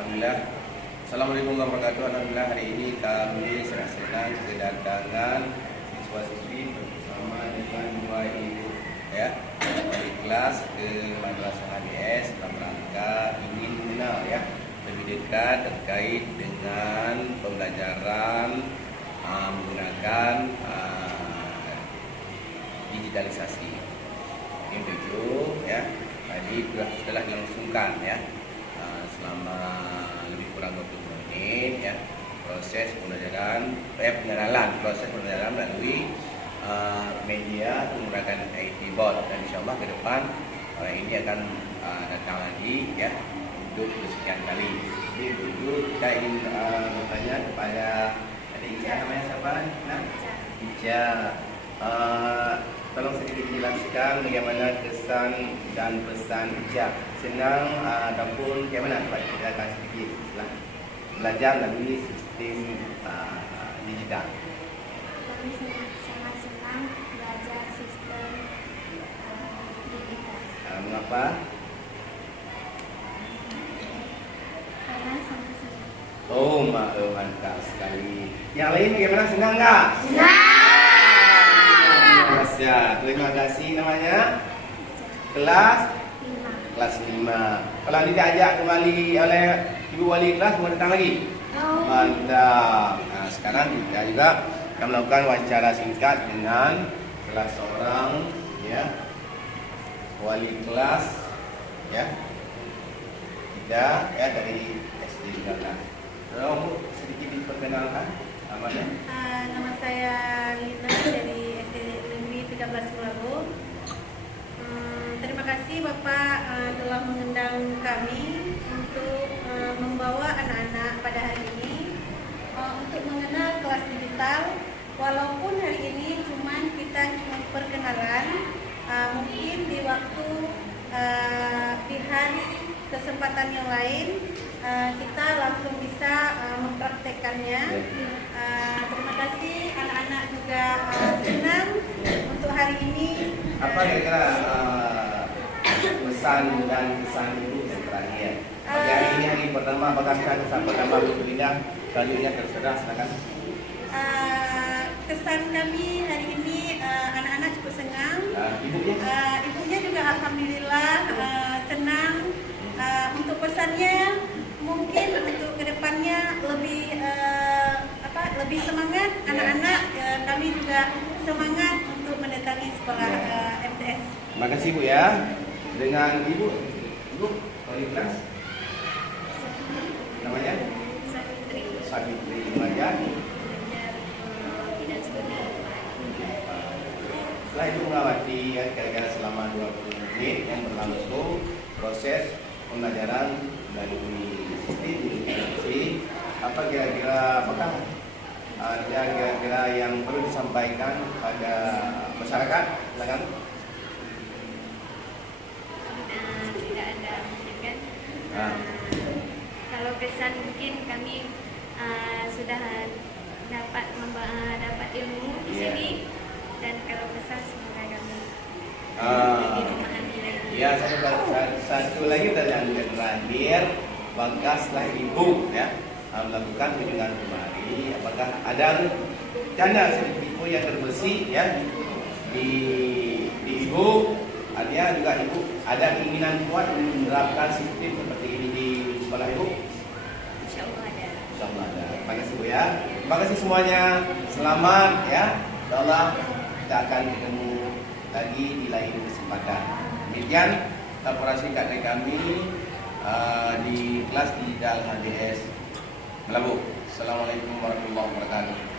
Alhamdulillah. Assalamualaikum warahmatullahi wabarakatuh. Alhamdulillah, hari ini kami senang kedatangan siswa-siswi bersama dengan dua ibu ya dari kelas ke Madrasah HDS dalam rangka ingin mengenal ya lebih dekat terkait dengan pembelajaran menggunakan digitalisasi. Yang tujuh ya tadi telah dilangsungkan ya selama lebih kurang 20 menit ya proses pembelajaran proses pembelajaran melalui media menggunakan IT board, dan insyaallah ke depan orang ini akan datang lagi ya untuk kesekian kali. Jadi dulu kita ingin bertanya kepada Ica, namanya siapa? Ica. Tolong sedikit dijelaskan bagaimana kesan dan pesan Ica. Senang ataupun bagaimana? Kita akan sedikit setelah belajar melalui sistem digital. Kami sangat senang belajar sistem digital. Mengapa? Karena sangat senang. Oh, mantap sekali. Yang lain bagaimana? Senang nggak? Ya, terima kasih. Namanya kelas 5. Kalau diajak kembali oleh ibu wali kelas, mau datang lagi? Mantap. Nah, sekarang kita juga akan melakukan wawancara singkat dengan salah seorang ya wali kelas ya kita ya dari SD Jakarta. Tolong Bu, sedikit diperkenalkan namanya. Nama saya Lina dari SD Negeri 13 Melabu. Terima kasih Bapak telah mengundang kami untuk membawa anak-anak pada hari ini untuk mengenal kelas digital. Walaupun hari ini kita cuma perkenalan, mungkin di waktu di hari kesempatan yang lain kita langsung bisa mempraktekannya. Terima kasih, anak-anak juga senang untuk hari ini. Apa kira-kira pesan dan kesan ibu yang terakhir? Pada hari ini hari pertama, apakah kesan pertama begitu indah? Selanjutnya terserah, silakan. Kesan kami hari ini anak-anak cukup senang. Ibunya juga alhamdulillah senang. Untuk pesannya mungkin untuk kedepannya lebih semangat anak-anak. Kami juga semangat untuk mendatangi sekolah MTS. Terima kasih Bu ya. Dengan ibu wali kelas namanya Sabitri Majan. Setelah itu mengawati kira-kira selama 20 menit yang berlangsung proses pembelajaran melalui sistem digitalisasi. Apa apakah ada kira-kira yang perlu disampaikan pada masyarakat? Silakan. Tidak ada mungkin kan. Kalau kesan mungkin kami sudah dapat ilmu di sini, dan kalau pesan semoga kami lebih memahami lagi. Ya, satu lagi pertanyaan terakhir, baguslah ibu ya melakukan kunjungan kemari. Apakah ada rencana sedikit yang terbersih ya di ibu? Artinya juga ibu ada keinginan kuat menerapkan sistem seperti ini di sekolah ibu? Insyaallah ada. Insyaallah ada. Terima kasih Bu ya. Terima kasih semuanya. Selamat ya. Insyaallah kita akan ketemu lagi di lain kesempatan. Demikian laporan singkat dari kami di kelas digital HDS Melabu. Assalamualaikum warahmatullahi wabarakatuh.